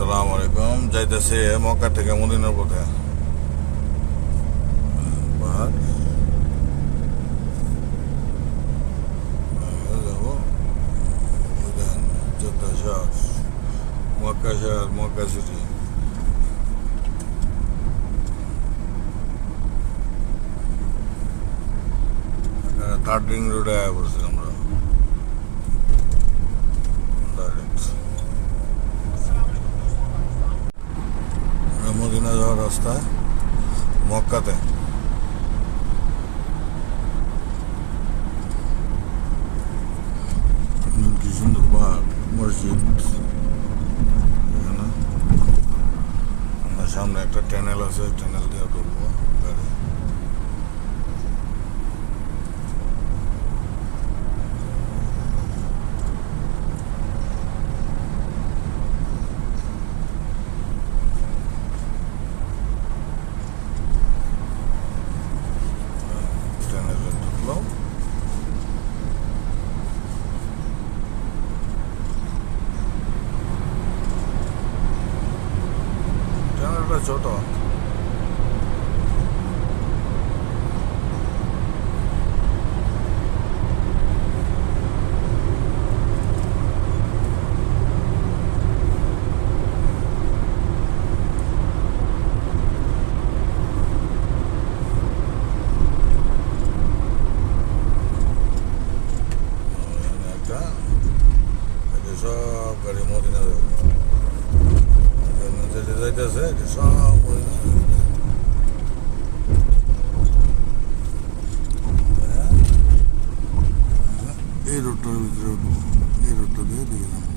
আসসালামু আলাইকুম। যাইতেছে মক্কা থেকে মদিনার পথে। পাহাড় যাবো জেদ্দা শহর, মক্কা শহর, মক্কা সিটি। থার্ড রিং রোডে আয়া পড়ছি আমরা ডাইরেক্ট। মদিনা যাওয়ার রাস্তা মক্কাতে। কি সুন্দর পাহাড়, মসজিদ। এখানে আমার সামনে একটা ট্যানেল আছে, ট্যানেল দিয়ে ঢুকবো গাড়ি। ট্যানেলে ঢুকলো। ট্যানেলটা ছোট। একটা এটা সব গাড়ি মদিনা যাবে। যেটা যাইতেছে এটা সব মদিনা যাবে। এই রোডটার ভিতরে উঠবো, এই রোডটা দিয়ে দিকে যাবো।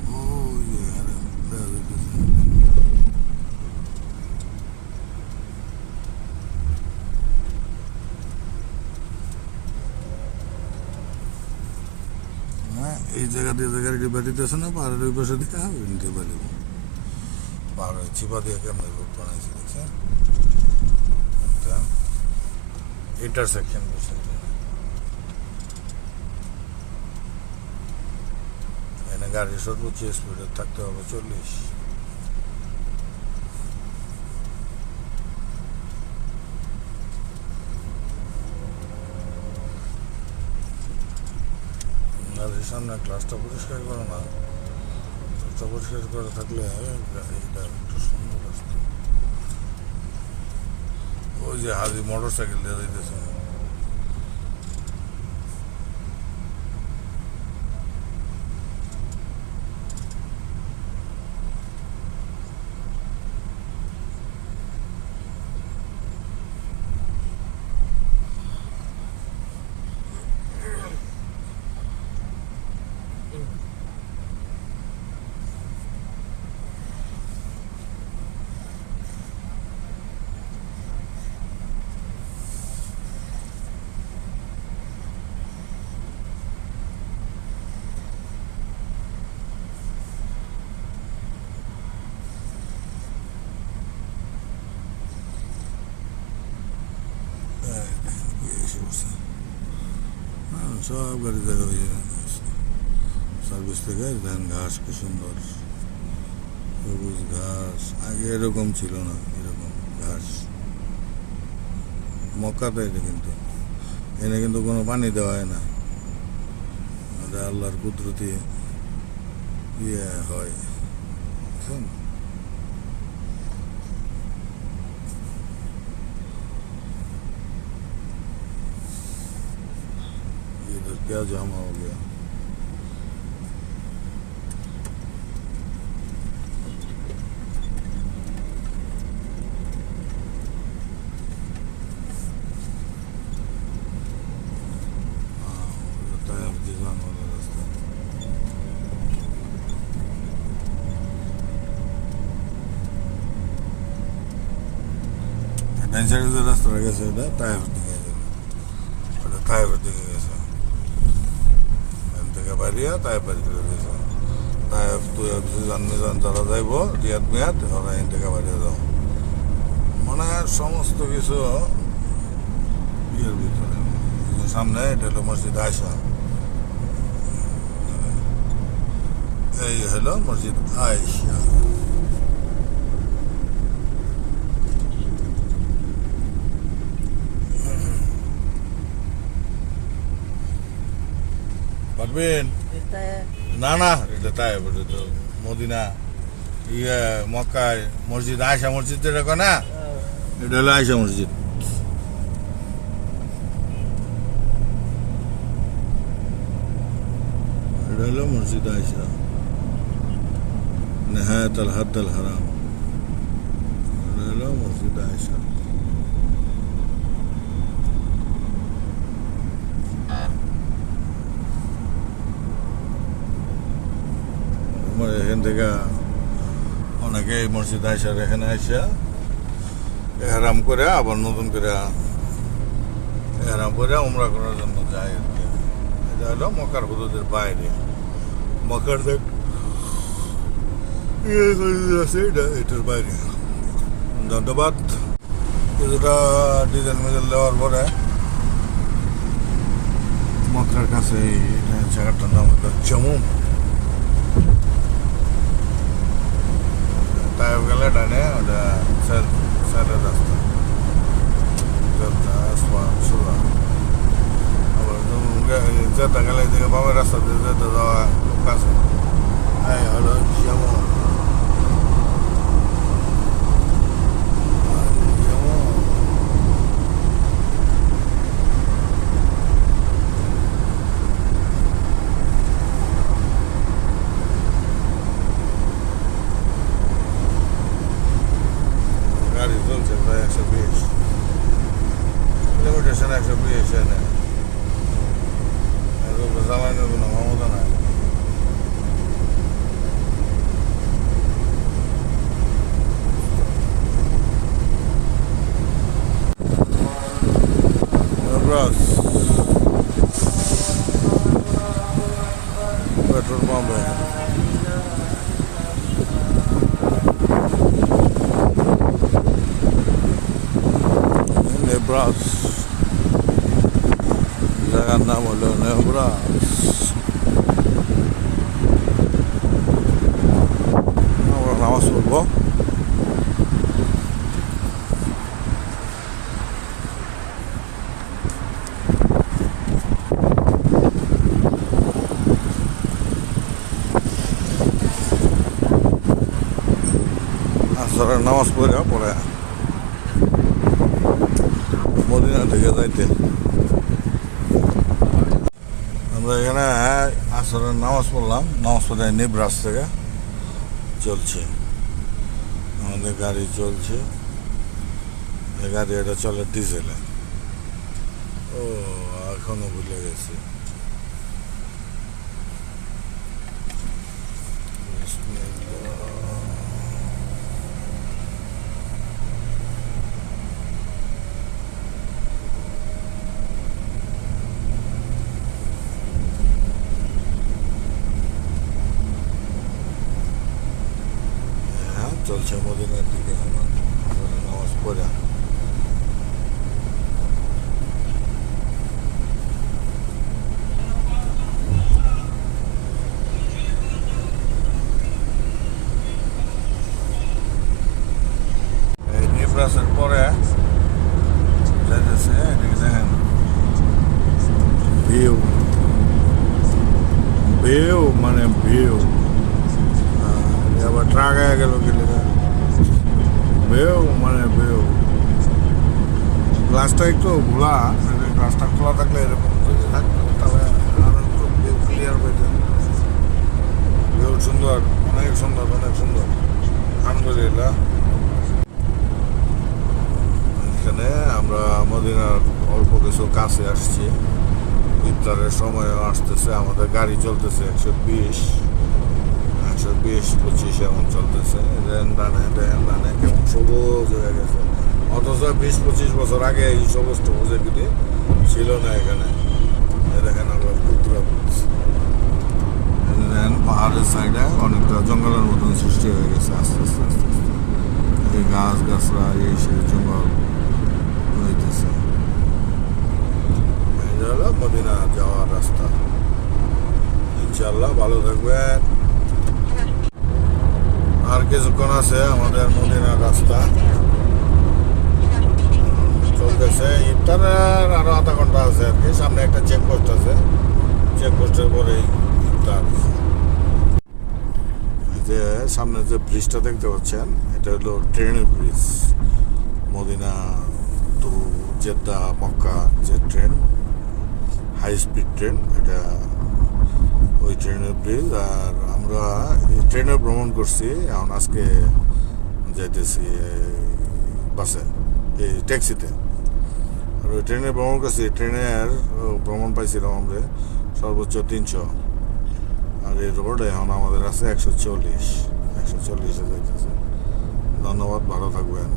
ওই যে আরে দেখা যাইতেছে। হ্যাঁ, এই জায়গা দিয়ে গাড়িটি বেরিতেছে না, পাহাড়ের ওই পাশে দিকে নিতে পারিব। পাহাড়ের চিপা দিয়ে কেমন রোড বানাইছে দেখছেন। ইন্টারসেকশন বসে এখানে গাড়ির সর্বোচ্চ স্পিডে থাকতে হবে 40। গাড়ির সামনে ক্লাসটা পরিষ্কার করে না, ক্লাসটা পরিষ্কার করে থাকলে গাড়িটা একটু সুন্দর আসতো। ওই যে হাজি মোটর সাইকেল দিয়ে যাইতেছে। সব গাড়ি দেখা হয়ে সার্ভিস থেকে ধান ঘাস, কি সুন্দর সবুজ ঘাস। আগে এরকম ছিল না, এরকম ঘাস মক্কাতে। এটা কিন্তু এনে কিন্তু কোনো পানি দেওয়া হয় না, এটা আল্লাহর কুদরতি ইয়ে হয়, বুঝছেন। इधर क्या जामा हो गया। ডান সাইডে যে রাস্তাটা গেছে এটা তায়েফের দিকে যাবে, ওটা তায়েফের দিকে গেছে। এখান থেকে বাড়িয়া তায়েফ বাড়ি করে দিয়েছে। তায়েফ তুই মিজান যারা যাইব রিয়াদ মিয়াদ, ওরা এখান থেকে বাড়িয়ে যাও। মানে সমস্ত কিছু ইয়ের ভিতরে। সামনে এটা হলো মসজিদ আয়সা, এই হলো মসজিদ আয়েশা। বিন না না এটা তাই এটা তো মদিনা ইয়ে মক্কায় মসজিদ আয়সা মসজিদ যেটা কয় না এটা হলো আয়সা মসজিদ এটা হলো মসজিদ আয়সা نهاية الحد الحرام এটা হলো মসজিদ আয়সা এখান থেকে অনেকে এই মসজিদ আয়সার এখানে আইসা এহরাম করে আবার নতুন করে এহরাম করে উমরা করার জন্য যায় আর কি এটা হলো মক্কার হুদুদের বাইরে মক্কার আছে এটা এটার বাইরে ধন্যবাদ কিছুটা ডিজেল মিজেল দেওয়ার পরে মক্কার কাছে এটা জায়গাটার নাম হলো জমুম তাই গেলে ডানে ওটা সাইডের রাস্তা সুরা আবার যেতে গেলে এদিকে বামের রাস্তা দিয়ে যেতে যাওয়া খুব কাছে হ্যাঁ হলো যেমন গাড়ি চলছে প্রায় 120 কিলোমিটার 120 এনে জ্বালানোর কোনো ক্ষমতা নাই পেট্রোল পাম্প নেব্রাস জায়গার নাম হলো নেব্রাস আমরা নামাজ পড়বো আসরের নামাজ পড়ে পরে মদিনা থেকে যাইতে আমরা এখানে আসরের নামাজ পড়লাম নামাজ পড়ে নেব্রাস থেকে চলছে আমাদের গাড়ি চলছে এই গাড়ি এটা চলে ডিজেলে ও এখনো ভুলে গেছি চলছে মদিনার দিকে নামাজ পড়া এই নেব্রাসের পরে যাইতেছে এদিকে দেখেন ভিউ ভিউ মানে ভিউ আবার ট্রাক আয়া গেল গেলে বেউ মানে বেউ গ্লাসটা একটু খোলা গ্লাসটা খোলা থাকলে এরকম যদি থাকতো তাহলে আরো একটু ভিউ ক্লিয়ার পেতেন ভিউ সুন্দর অনেক সুন্দর আলহামদুলিল্লাহ এখানে আমরা মদিনার অল্প কিছু কাছে আসছি ইফতারের সময় আসতেছে আমাদের গাড়ি চলতেছে 120-125 এমন চলতেছে ডানে কেমন সবুজ হয়ে গেছে অথচ 20-25 বছর আগে এই সবুজ টবুজ এগুলি ছিল না এখানে দেখেন আমরা কুদরত পাহাড়ের সাইডে অনেকটা জঙ্গলের মতন সৃষ্টি হয়ে গেছে আস্তে আস্তে এই গাছ গাছরা এই সেই জঙ্গল হইতেছে এটা হলো মদিনা যাওয়ার রাস্তা ইনশাআল্লাহ ভালো থাকবেন আর কিছুক্ষণ আছে আমাদের মদিনার রাস্তা চলতেছে ইফতারের আরো আধা ঘন্টা আছে আর কি সামনে একটা চেকপোস্ট আছে চেকপোস্টের পরেই ইফতার। এই যে সামনে যে ব্রিজটা দেখতে পাচ্ছেন, এটা হলো ট্রেনের bridge, Medina to Jeddah Mecca যে ট্রেন, হাই স্পিড ট্রেন, এটা ওই ট্রেনের ব্রিজ। আর আমরা এই ট্রেনে ভ্রমণ করছি, এখন আজকে যাইতেছি বাসে, এই ট্যাক্সিতে। আর ওই ট্রেনে ভ্রমণ করছি, ট্রেনের ভ্রমণ পাইছিলাম আমরা সর্বোচ্চ 300, আর এই রোডে এখন আমাদের আছে 140-140-এ যাইতেছে। ধন্যবাদ, ভালো থাকবেন।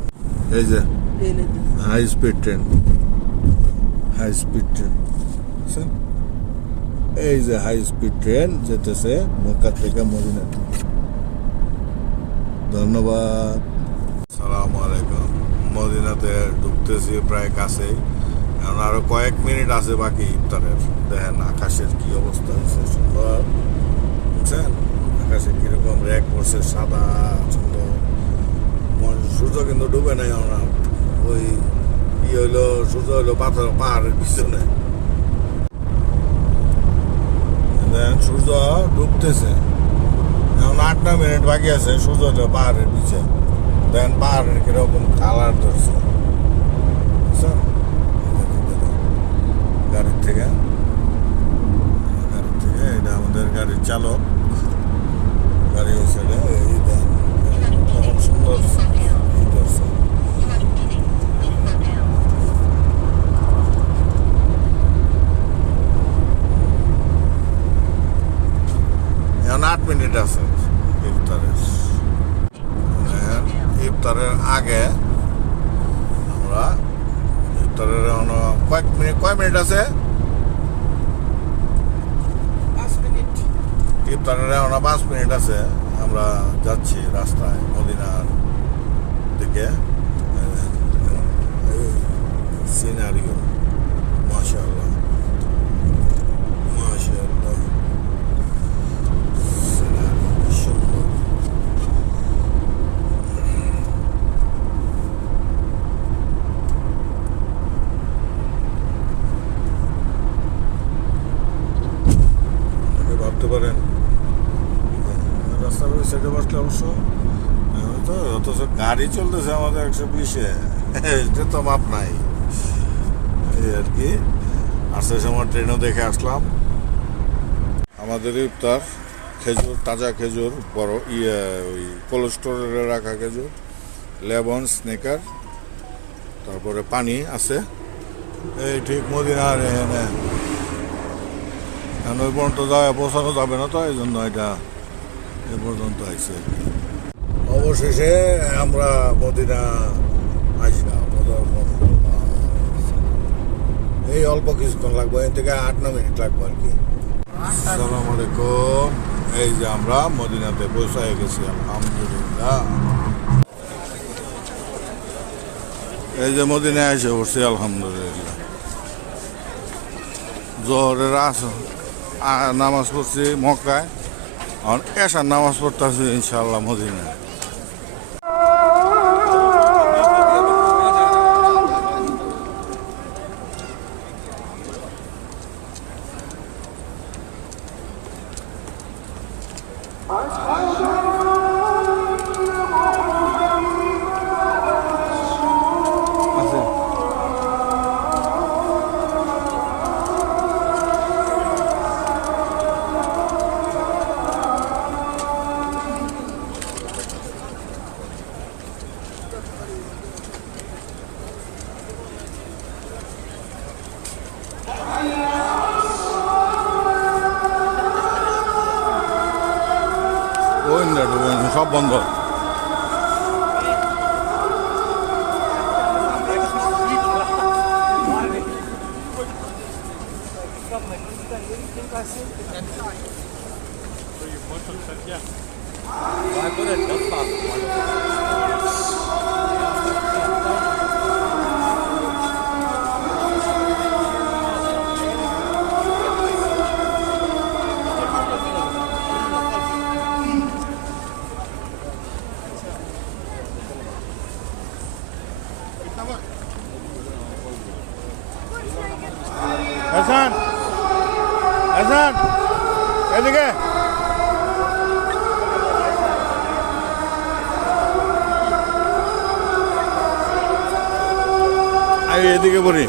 এই যে high speed train, high speed train, এই যে হাই স্পিড ট্রেন যেতেছে মক্কা থেকে মদিনা। ধন্যবাদ। সালামু আলাইকুম। মদিনাতে ঢুকতেছি প্রায় কাছেই, এখন আরো কয়েক মিনিট আছে বাকি ইফতারের। দেখেন আকাশের কি অবস্থা হয়েছে, সুন্দর বুঝছেন, আকাশে কিরকম রেক পড়ছে, সাদা সুন্দর। সূর্য কিন্তু ডুবে নাই আমরা, ওই কি হইলো, সূর্য হইলো পাহাড়ের পিছনে। সূর্য ডুবতেছে, এখন 8 মিনিট বাকি আছে, সূর্য হইলো পাহাড়ের পিছে। দেখেন পাহাড়ের কিরকম কালার ধরছে গাড়ির থেকে। এটা আমাদের গাড়ির চালক, গাড়ি হয়েছে এই দেখেন কেমন সুন্দর করছে। এখন 8 মিনিট আছে ইফতারের। ইফতারের আগে আমরা ইফতারের কয় মিনিট আছে, 5 মিনিট। ইফতারের এখন 5 মিনিট আছে। আমরা যাচ্ছি রাস্তায় মদিনার দিকে। সিনারিও মাশাআল্লাহ, মাশাআল্লাহ, সিনারিও সুন্দর। ভাবতে পারেন রাস্তার ওই সাইডে বসলে অবশ্য তো, অথচ গাড়ি চলতেছে আমাদের 120-এ, এটা তো মাপ নাই। এই আর কি, আসার সময় ট্রেনও দেখে আসলাম। আমাদের ইফতার খেজুর, তাজা খেজুর, বড় ওই কোল্ড স্টোরে রাখা খেজুর, লেবন, স্নেকার, তারপরে পানি আছে। এই ঠিক মদিনার এখানে ওই পর্যন্ত যায় পৌঁছানো যাবে না, তো এই জন্য এটা এ পর্যন্ত আইসে। অবশেষে আমরা মদিনা আসলাম। এই অল্প কিছুক্ষণ লাগবে, এর থেকে 8-9 মিনিট লাগবে আর কি। আসসালামু আলাইকুম। এই যে আমরা মদিনাতে পৌঁছায় গেছি, আলহামদুলিল্লাহ। এই যে মদিনায় এসে পড়ছি, আলহামদুলিল্লাহ। জোহরের নামাজ পড়ছি মক্কায়, আর এশার নামাজ পড়তেছি ইনশাআল্লাহ মদিনায়। সব বন্ধ। হাসান, হাসান এদিকে এদিকে বলি